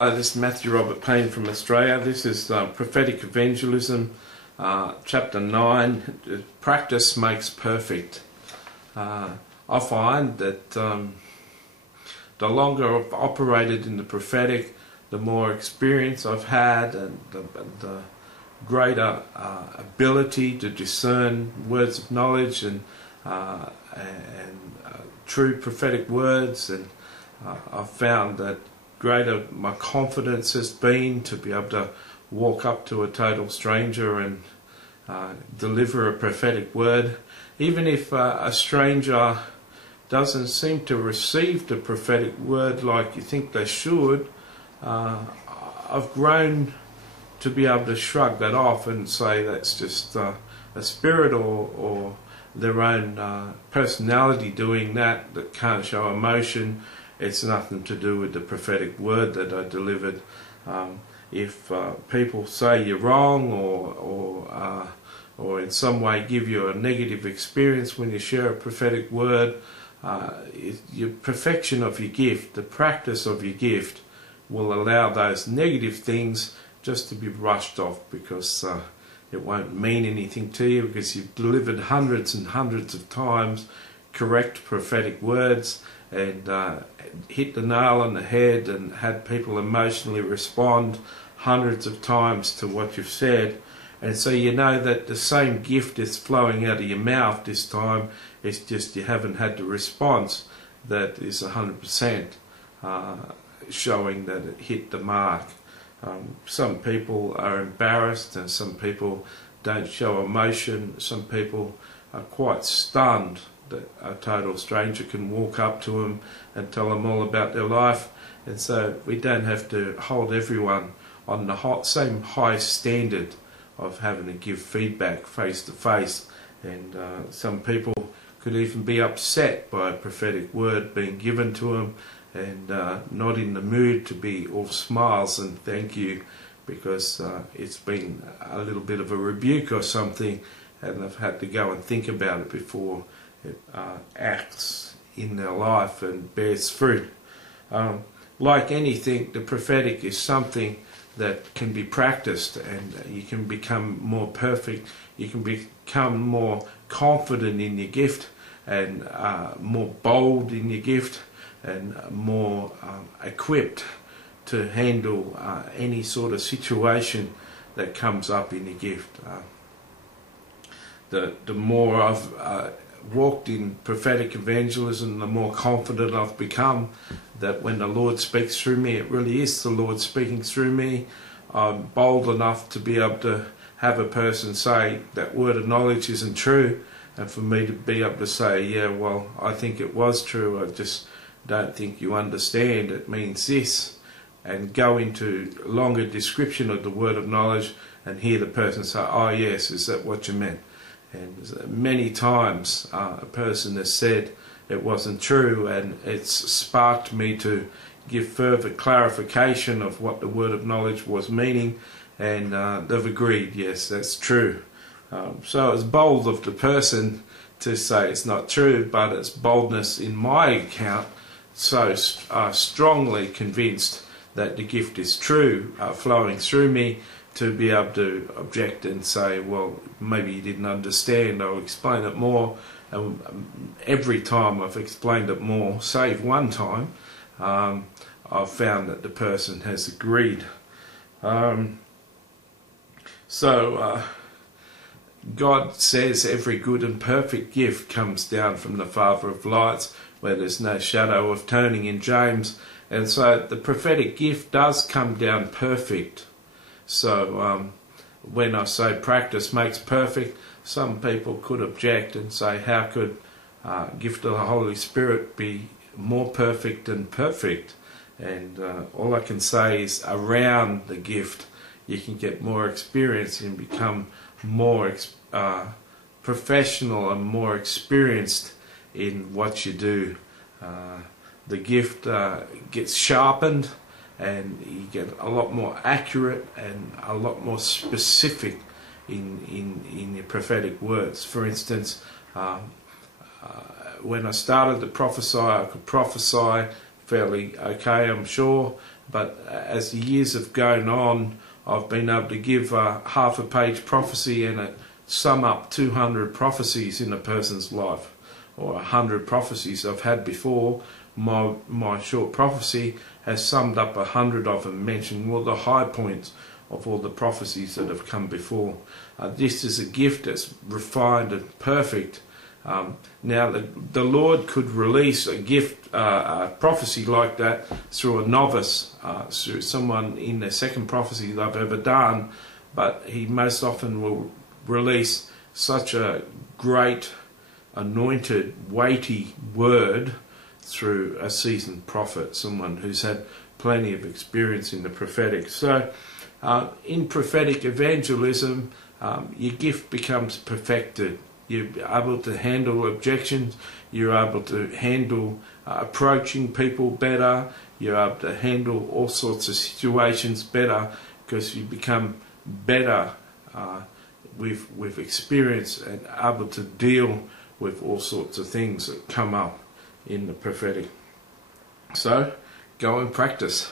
This is Matthew Robert Payne from Australia. This is Prophetic Evangelism, Chapter 9, Practice Makes Perfect. I find that the longer I've operated in the prophetic, the more experience I've had and the greater ability to discern words of knowledge and true prophetic words, and I've found that greater my confidence has been to be able to walk up to a total stranger and deliver a prophetic word, even if a stranger doesn't seem to receive the prophetic word like you think they should. I've grown to be able to shrug that off and say that's just a spirit or their own personality doing that can't show emotion. It's nothing to do with the prophetic word that I delivered. If people say you're wrong or in some way give you a negative experience when you share a prophetic word, your perfection of your gift, the practice of your gift, will allow those negative things just to be brushed off, because it won't mean anything to you, because you've delivered hundreds and hundreds of times correct prophetic words and hit the nail on the head and had people emotionally respond hundreds of times to what you've said. And so you know that the same gift is flowing out of your mouth this time. It's just you haven't had the response that is 100% showing that it hit the mark. Some people are embarrassed and some people don't show emotion. Some people are quite stunned that a total stranger can walk up to them and tell them all about their life. And so we don't have to hold everyone on the same high standard of having to give feedback face to face. And some people could even be upset by a prophetic word being given to them and not in the mood to be all smiles and thank you, because it's been a little bit of a rebuke or something, and they've had to go and think about it before it acts in their life and bears fruit. Like anything, the prophetic is something that can be practiced, and you can become more perfect. You can become more confident in your gift and more bold in your gift and more equipped to handle any sort of situation that comes up in your gift. The more I've walked in prophetic evangelism, the more confident I've become that when the Lord speaks through me, it really is the Lord speaking through me. I'm bold enough to be able to have a person say that word of knowledge isn't true, and for me to be able to say, yeah, well, I think it was true, I just don't think you understand, it means this, and go into longer description of the word of knowledge and hear the person say, oh yes, is that what you meant? And many times a person has said it wasn't true, and it's sparked me to give further clarification of what the word of knowledge was meaning, and they've agreed, yes, that's true. So it's bold of the person to say it's not true, but it's boldness in my account, so strongly convinced that the gift is true, flowing through me, to be able to object and say, well, maybe you didn't understand, I'll explain it more. And every time I've explained it more, save one time, I've found that the person has agreed. God says every good and perfect gift comes down from the Father of lights, where there's no shadow of turning, in James. And so the prophetic gift does come down perfect. So when I say practice makes perfect, some people could object and say, how could gift of the Holy Spirit be more perfect than perfect? And all I can say is, around the gift you can get more experience and become more professional and more experienced in what you do. The gift gets sharpened, and you get a lot more accurate and a lot more specific in your prophetic words. For instance, when I started to prophesy, I could prophesy fairly okay, I'm sure, but as the years have gone on, I've been able to give a half a page prophecy and sum up 200 prophecies in a person's life, or 100 prophecies I've had before. My short prophecy has summed up 100 of them, mentioning all the high points of all the prophecies that have come before. This is a gift that's refined and perfect. Now the Lord could release a gift, a prophecy like that through a novice, through someone in the second prophecy they've ever done, but He most often will release such a great, anointed, weighty word through a seasoned prophet, someone who's had plenty of experience in the prophetic. So in prophetic evangelism, your gift becomes perfected. You're able to handle objections, you're able to handle approaching people better, you're able to handle all sorts of situations better, because you become better with experience and able to deal with all sorts of things that come up in the prophetic. So, go and practice.